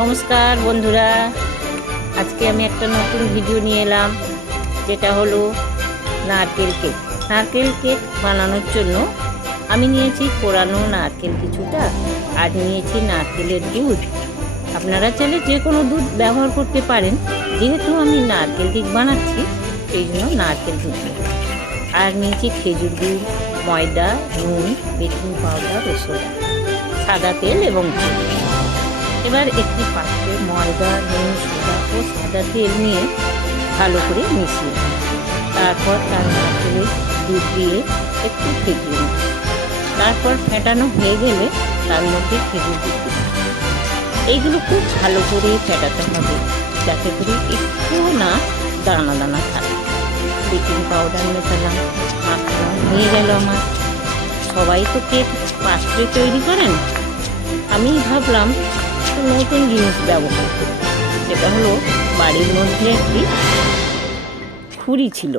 নমস্কার বন্ধুরা, আজকে আমি একটা নতুন ভিডিও নিয়ে এলাম, যেটা হলো নারকেল কেক। নারকেল কেক বানানোর জন্য আমি নিয়েছি কোরানো নারকেল কিছুটা, আর নিয়েছি নারকেলের দুধ। আপনারা চাইলে যে কোনো দুধ ব্যবহার করতে পারেন, যেহেতু আমি নারকেল কেক বানাচ্ছি সেই জন্য নারকেল দুধ নিয়েছি। আর নিয়েছি খেজুর গুড়, ময়দা, নুন, বেকিং পাউডার ও সোডা, সাদা তেল এবং ঘি। এবার একটি পাত্রে ময়দা, নুন, সোডা ও সাদা তেল নিয়ে ভালো করে মিশিয়ে তারপর তার নারকেলের দুধ দিয়ে একটু ফেটিয়ে নিই। তারপর ফেটানো হয়ে গেলে তার মধ্যে খেজুর গুড় দিই। এইগুলো খুব ভালো করে ফেটাতে হবে, যাতে করে একটু না দানা দানা থাকে। বেকিং পাউডার মেশালাম, মাখানো হয়ে গেল আমার। সবাই তো কেক পাত্রে তৈরি করেন, আমি ভাবলাম নতুন জিনিস ব্যবহার করি। সেটা হলো, বাড়ির মধ্যে একটি খুঁড়ি ছিল,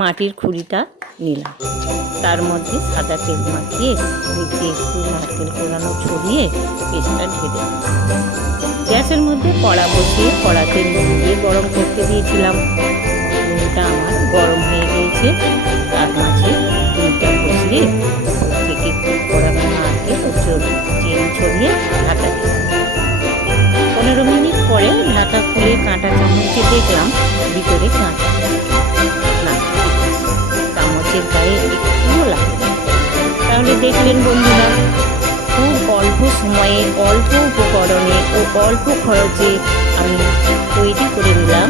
মাটির খুঁড়িটা নিলাম। তার মধ্যে সাদা তেল মাখিয়ে নিচে একটু নারকেল কোরানো ছড়িয়ে পেস্টটা ঢেলে গ্যাসের মধ্যে কড়া বসিয়ে কড়াতে নুন দিয়ে গরম করতে দিয়েছিলাম। নুনটা আমার গরম হয়ে গিয়েছে, তার মাঝে দুধটা বসিয়ে থেকে একটু কোরানো নারকেল ও চিনি ছড়িয়ে ঢাকা দিলাম। 15 মিনিট পরে ঢাকা খুলে কাঁটা চামচে দেখলাম ভিতরে কাঁচা না, চামচের গায়ে একটুও লাগবে। তাহলে দেখলেন বন্ধুরা, খুব অল্প সময়ে, অল্প উপকরণে ও অল্প খরচে আমি তৈরি করে নিলাম